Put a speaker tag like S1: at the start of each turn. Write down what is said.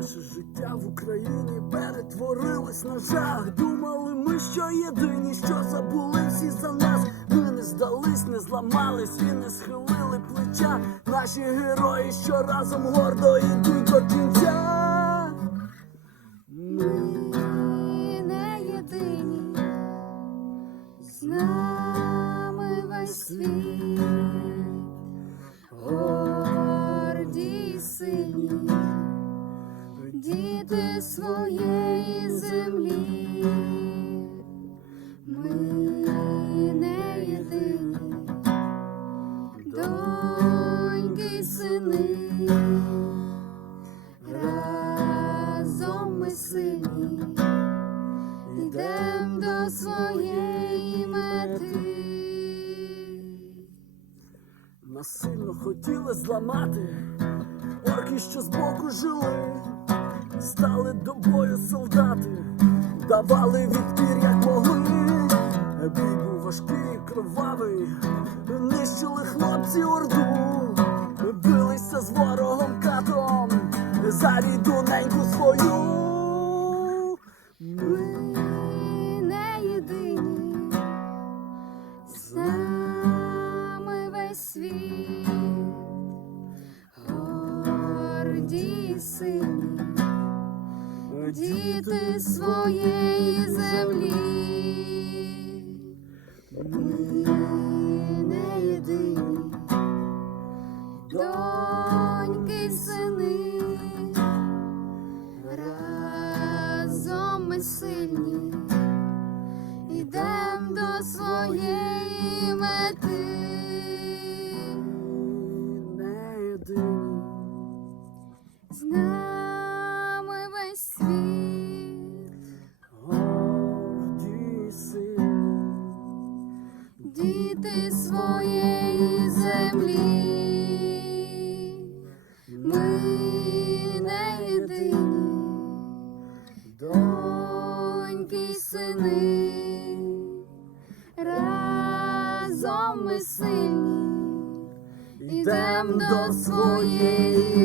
S1: Наше життя в Україні перетворилось на жах. Думали ми, що єдині, що забули всі за нас. Ми не здались, не зламались і не схилили плеча. Наші герої, що разом гордо йдуть до кінця.
S2: Діти своєї землі. Ми не єдині, доньки сини. Разом ми сильні, йдем до своєї мети.
S1: насильно хотіли зламати орки, що збоку жили, стали до бою солдати, давали відпір, як могли. Бій був важкий, кровавий, нищили хлопці орду, билися з ворогом катом. За ріду неньку свою.
S2: Світ, горді діти своєї землі. Ми не єдині, доньки сини, разом сильні, йдем до своєї мети.
S1: не.
S2: Своєї землі. Ми не єдині, доньки сини. Разом ми сильні, ідем до своєї